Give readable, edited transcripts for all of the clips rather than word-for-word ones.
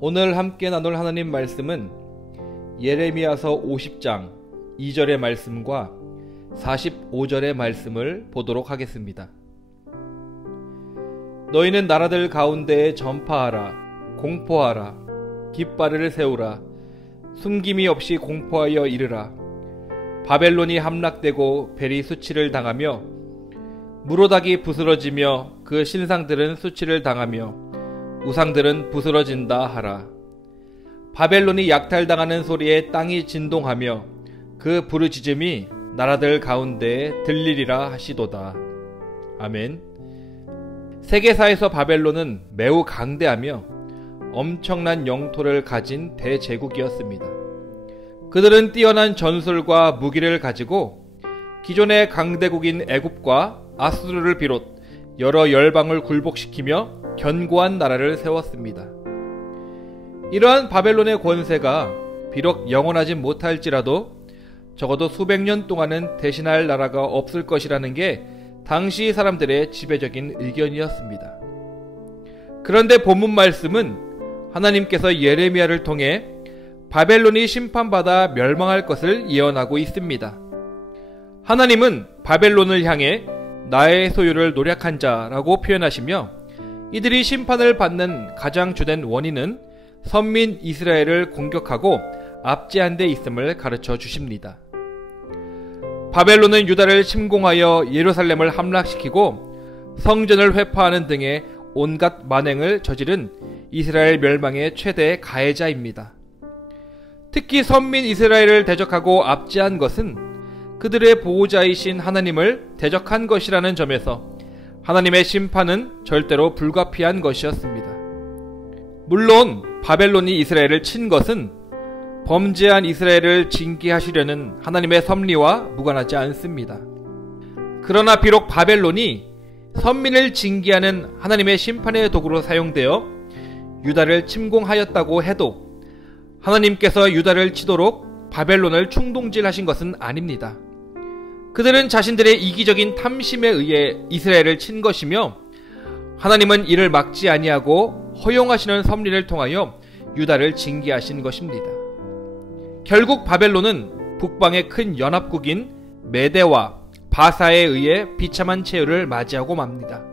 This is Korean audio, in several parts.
오늘 함께 나눌 하나님 말씀은 예레미야서 50장 2절의 말씀과 45절의 말씀을 보도록 하겠습니다. 너희는 나라들 가운데에 전파하라, 공포하라, 깃발을 세우라, 숨김이 없이 공포하여 이르라. 바벨론이 함락되고 벨이 수치를 당하며 무로닥이 부스러지며 그 신상들은 수치를 당하며 우상들은 부스러진다 하라. 바벨론이 약탈당하는 소리에 땅이 진동하며 그 부르짖음이 나라들 가운데에 들리리라 하시도다. 아멘. 세계사에서 바벨론은 매우 강대하며 엄청난 영토를 가진 대제국이었습니다. 그들은 뛰어난 전술과 무기를 가지고 기존의 강대국인 애굽과 아수르를 비롯 여러 열방을 굴복시키며 견고한 나라를 세웠습니다. 이러한 바벨론의 권세가 비록 영원하진 못할지라도 적어도 수백 년 동안은 대신할 나라가 없을 것이라는 게 당시 사람들의 지배적인 의견이었습니다. 그런데 본문 말씀은 하나님께서 예레미야를 통해 바벨론이 심판받아 멸망할 것을 예언하고 있습니다. 하나님은 바벨론을 향해 나의 소유를 노략한 자라고 표현하시며 이들이 심판을 받는 가장 주된 원인은 선민 이스라엘을 공격하고 압제한 데 있음을 가르쳐 주십니다. 바벨론은 유다를 침공하여 예루살렘을 함락시키고 성전을 회파하는 등의 온갖 만행을 저지른 이스라엘 멸망의 최대 가해자입니다. 특히 선민 이스라엘을 대적하고 압제한 것은 그들의 보호자이신 하나님을 대적한 것이라는 점에서 하나님의 심판은 절대로 불가피한 것이었습니다. 물론 바벨론이 이스라엘을 친 것은 범죄한 이스라엘을 징계하시려는 하나님의 섭리와 무관하지 않습니다. 그러나 비록 바벨론이 선민을 징계하는 하나님의 심판의 도구로 사용되어 유다를 침공하였다고 해도 하나님께서 유다를 치도록 바벨론을 충동질하신 것은 아닙니다. 그들은 자신들의 이기적인 탐심에 의해 이스라엘을 친 것이며 하나님은 이를 막지 아니하고 허용하시는 섭리를 통하여 유다를 징계하신 것입니다. 결국 바벨론은 북방의 큰 연합국인 메대와 바사에 의해 비참한 최후를 맞이하고 맙니다.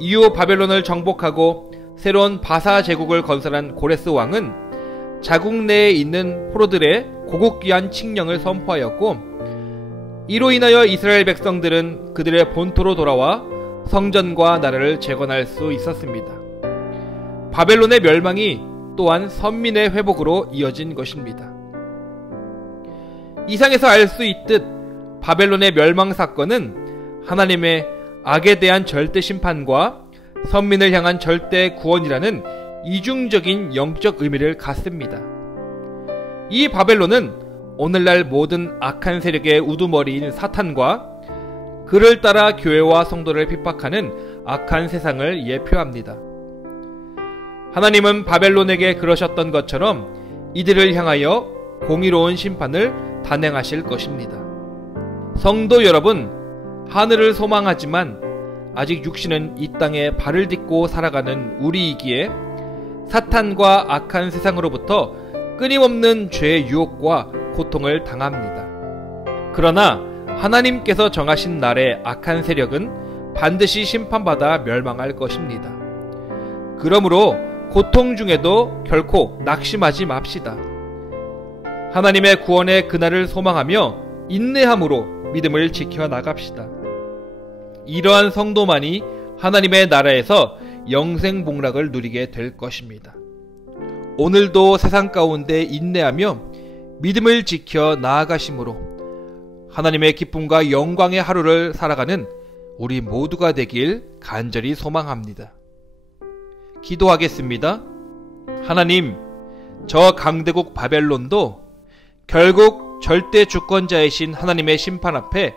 이후 바벨론을 정복하고 새로운 바사 제국을 건설한 고레스 왕은 자국 내에 있는 포로들의 고국귀한 칙령을 선포하였고 이로 인하여 이스라엘 백성들은 그들의 본토로 돌아와 성전과 나라를 재건할 수 있었습니다. 바벨론의 멸망이 또한 선민의 회복으로 이어진 것입니다. 이상에서 알 수 있듯 바벨론의 멸망 사건은 하나님의 악에 대한 절대 심판과 선민을 향한 절대 구원이라는 이중적인 영적 의미를 갖습니다. 이 바벨론은 오늘날 모든 악한 세력의 우두머리인 사탄과 그를 따라 교회와 성도를 핍박하는 악한 세상을 예표합니다. 하나님은 바벨론에게 그러셨던 것처럼 이들을 향하여 공의로운 심판을 단행하실 것입니다. 성도 여러분, 하늘을 소망하지만 아직 육신은 이 땅에 발을 딛고 살아가는 우리이기에 사탄과 악한 세상으로부터 끊임없는 죄의 유혹과 고통을 당합니다. 그러나 하나님께서 정하신 날의 악한 세력은 반드시 심판받아 멸망할 것입니다. 그러므로 고통 중에도 결코 낙심하지 맙시다. 하나님의 구원의 그날을 소망하며 인내함으로 믿음을 지켜나갑시다. 이러한 성도만이 하나님의 나라에서 영생복락을 누리게 될 것입니다. 오늘도 세상 가운데 인내하며 믿음을 지켜 나아가심으로 하나님의 기쁨과 영광의 하루를 살아가는 우리 모두가 되길 간절히 소망합니다. 기도하겠습니다. 하나님, 저 강대국 바벨론도 결국 절대 주권자이신 하나님의 심판 앞에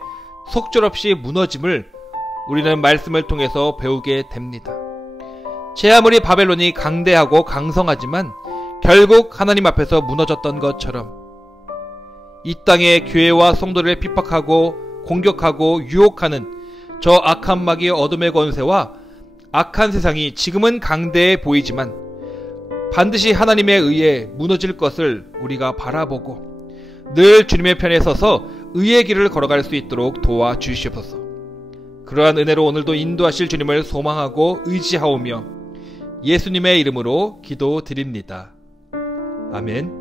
속절없이 무너짐을 우리는 말씀을 통해서 배우게 됩니다. 제 아무리 바벨론이 강대하고 강성하지만 결국 하나님 앞에서 무너졌던 것처럼 이 땅의 교회와 성도를 핍박하고 공격하고 유혹하는 저 악한 마귀의 어둠의 권세와 악한 세상이 지금은 강대해 보이지만 반드시 하나님에 의해 무너질 것을 우리가 바라보고 늘 주님의 편에 서서 의의 길을 걸어갈 수 있도록 도와주시옵소서. 그러한 은혜로 오늘도 인도하실 주님을 소망하고 의지하오며 예수님의 이름으로 기도드립니다. 아멘.